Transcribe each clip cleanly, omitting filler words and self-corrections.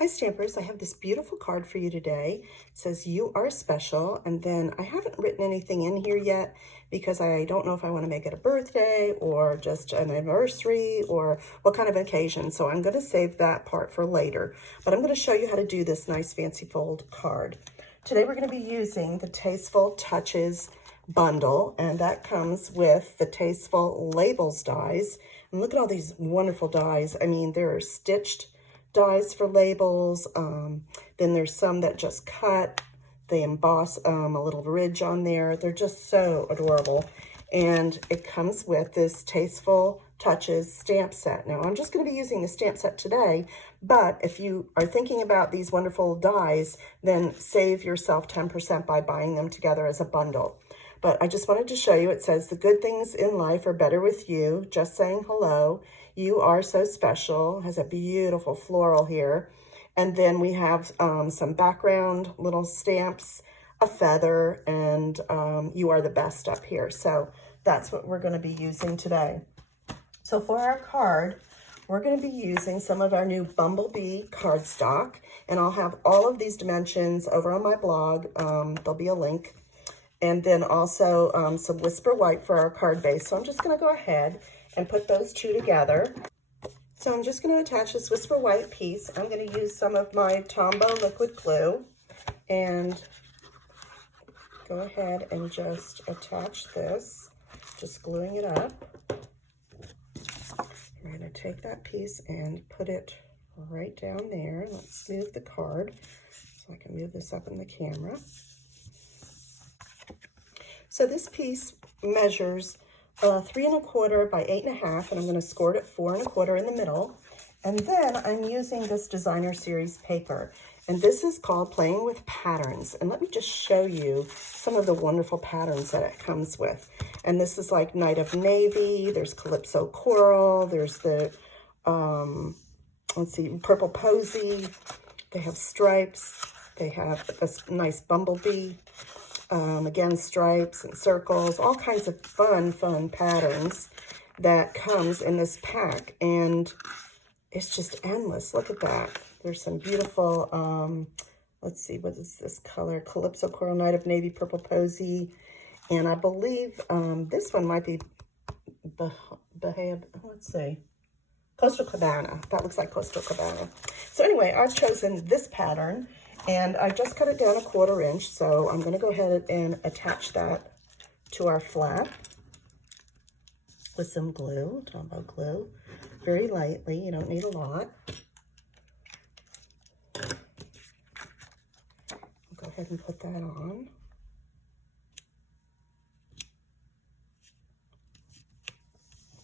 Hi Stampers, I have this beautiful card for you today. It says you are special, and then I haven't written anything in here yet because I don't know if I want to make it a birthday or just an anniversary or what kind of occasion, so I'm going to save that part for later. But I'm going to show you how to do this nice fancy fold card. Today we're going to be using the Tasteful Touches bundle, and that comes with the Tasteful Labels dies. And look at all these wonderful dies. I mean, there are stitched dies for labels, then there's some that just cut, they emboss a little ridge on there. They're just so adorable, and it comes with this Tasteful Touches stamp set. Now I'm just going to be using the stamp set today, but if you are thinking about these wonderful dies, then save yourself 10% by buying them together as a bundle. But I just wanted to show you, it says, the good things in life are better with you, just saying hello. You are so special. It has a beautiful floral here. And then we have some background little stamps, a feather, and you are the best up here. So that's what we're going to be using today. So for our card, we're going to be using some of our new Bumblebee cardstock. And I'll have all of these dimensions over on my blog. There'll be a link. And then also some Whisper White for our card base. So I'm just going to go ahead and put those two together. So I'm just going to attach this Whisper White piece. I'm going to use some of my Tombow liquid glue and go ahead and just attach this, just gluing it up. I'm going to take that piece and put it right down there. Let's smooth the card so I can move this up in the camera. So this piece measures 3 1/4 by 8 1/2, and I'm going to score it at 4 1/4 in the middle. And then I'm using this Designer Series paper, and this is called Playing with Patterns. And let me just show you some of the wonderful patterns that it comes with. And this is like Night of Navy, there's Calypso Coral, there's the, let's see, Purple Posy, they have stripes, they have a nice bumblebee. Again, stripes and circles, all kinds of fun patterns that comes in this pack, and it's just endless. Look at that. There's some beautiful, let's see, what is this color? Calypso Coral, Night of Navy, Purple Posy, and I believe this one might be, let's see, Coastal Cabana. That looks like Coastal Cabana. So anyway, I've chosen this pattern, and I just cut it down 1/4 inch, so I'm going to go ahead and attach that to our flap with some glue, Tombow glue, very lightly. You don't need a lot. Go ahead and put that on.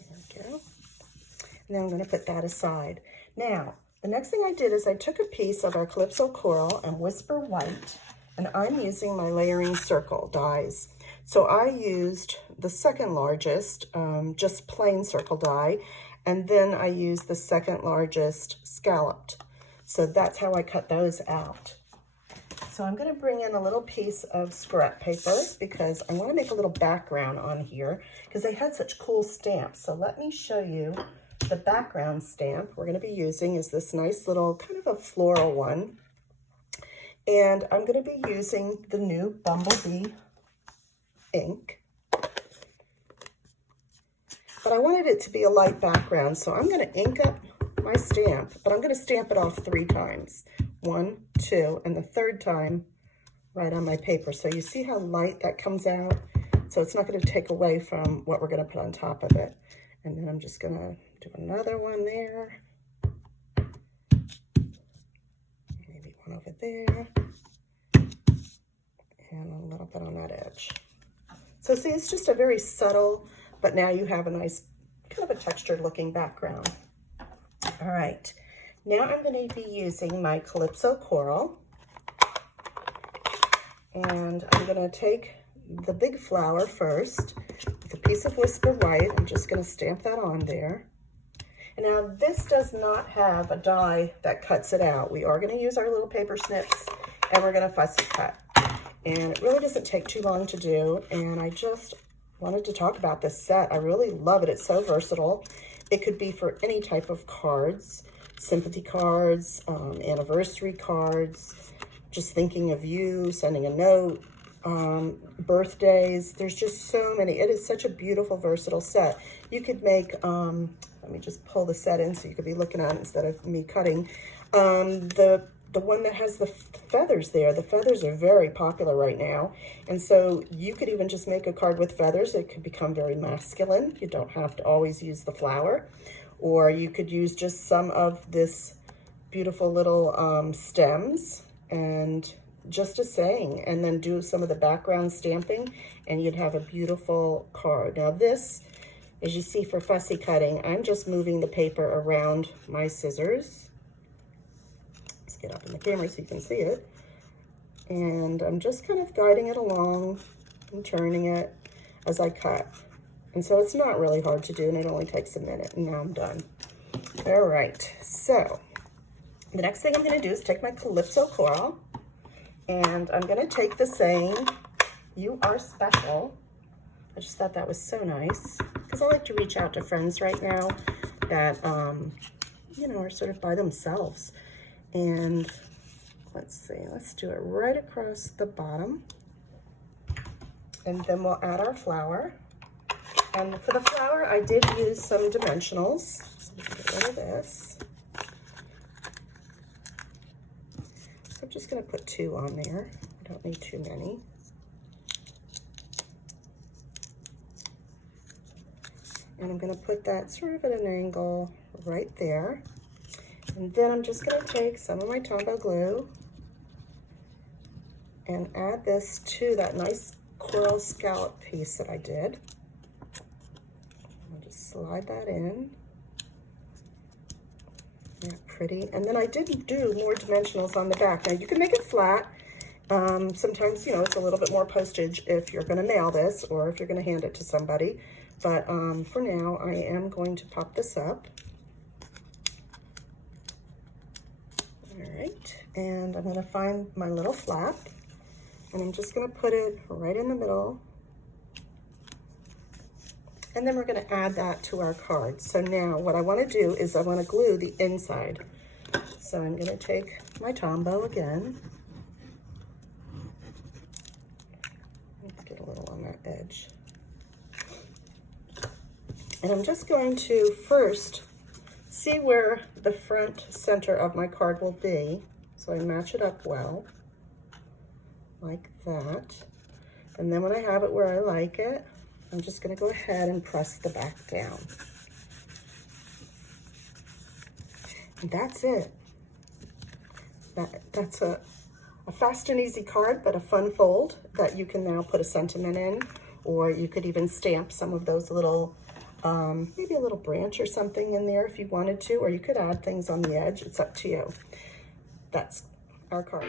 There we go. And then I'm going to put that aside. Now, the next thing I did is I took a piece of our Calypso Coral and Whisper White, and I'm using my layering circle dies. So I used the second largest, just plain circle die, and then I used the second largest scalloped. So that's how I cut those out. So I'm going to bring in a little piece of scrap paper because I want to make a little background on here because they had such cool stamps. So let me show you. The background stamp we're going to be using is this nice little kind of a floral one. And I'm going to be using the new Bumblebee ink. But I wanted it to be a light background, so I'm going to ink up my stamp, but I'm going to stamp it off 3 times. 1, 2, and the 3rd time right on my paper. So you see how light that comes out? So it's not going to take away from what we're going to put on top of it. And then I'm just going to do another one there. Maybe one over there. And a little bit on that edge. So see, it's just a very subtle, but now you have a nice, kind of a textured looking background. All right. Now I'm going to be using my Calypso Coral. And I'm going to take the big flower first with a piece of Whisper White. I'm just going to stamp that on there. And now this does not have a die that cuts it out. We are going to use our little paper snips, and we're going to fussy cut. And it really doesn't take too long to do, and I just wanted to talk about this set. I really love it. It's so versatile. It could be for any type of cards. sympathy cards, anniversary cards, just thinking of you, sending a note, birthdays. There's just so many. It is such a beautiful, versatile set. You could make, let me just pull the set in so you could be looking at it instead of me cutting. The one that has the feathers there, the feathers are very popular right now. And so you could even just make a card with feathers. It could become very masculine. You don't have to always use the flower. Or you could use just some of this beautiful little stems and just a saying, and then do some of the background stamping, and you'd have a beautiful card. Now this, as you see for fussy cutting, I'm just moving the paper around my scissors. Let's get up in the camera so you can see it. And I'm just kind of guiding it along and turning it as I cut. And so it's not really hard to do, and it only takes a minute, and now I'm done. All right, so the next thing I'm gonna do is take my Calypso coral, and I'm gonna take the saying, "You are special." I just thought that was so nice, because I like to reach out to friends right now that, you know, are sort of by themselves. And let's see, let's do it right across the bottom. And then we'll add our flower. And for the flower, I did use some dimensionals. So get rid of this. I'm just gonna put 2 on there. I don't need too many. And I'm gonna put that sort of at an angle right there. And then I'm just gonna take some of my Tombow glue and add this to that nice coral scallop piece that I did. I'll just slide that in. Yeah, pretty. And then I did do more dimensionals on the back. Now you can make it flat. Sometimes, you know, it's a little bit more postage if you're gonna mail this or if you're gonna hand it to somebody. But for now, I am going to pop this up. All right, and I'm gonna find my little flap, and I'm just gonna put it right in the middle. And then we're gonna add that to our card. So now what I wanna do is I wanna glue the inside. So I'm gonna take my Tombow again. Let's get a little on that edge. And I'm just going to first see where the front center of my card will be. So I match it up well, like that. And then when I have it where I like it, I'm just gonna go ahead and press the back down. And that's it. That's a fast and easy card, but a fun fold that you can now put a sentiment in, or you could even stamp some of those little maybe a little branch or something in there if you wanted to, or you could add things on the edge. It's up to you. That's our card.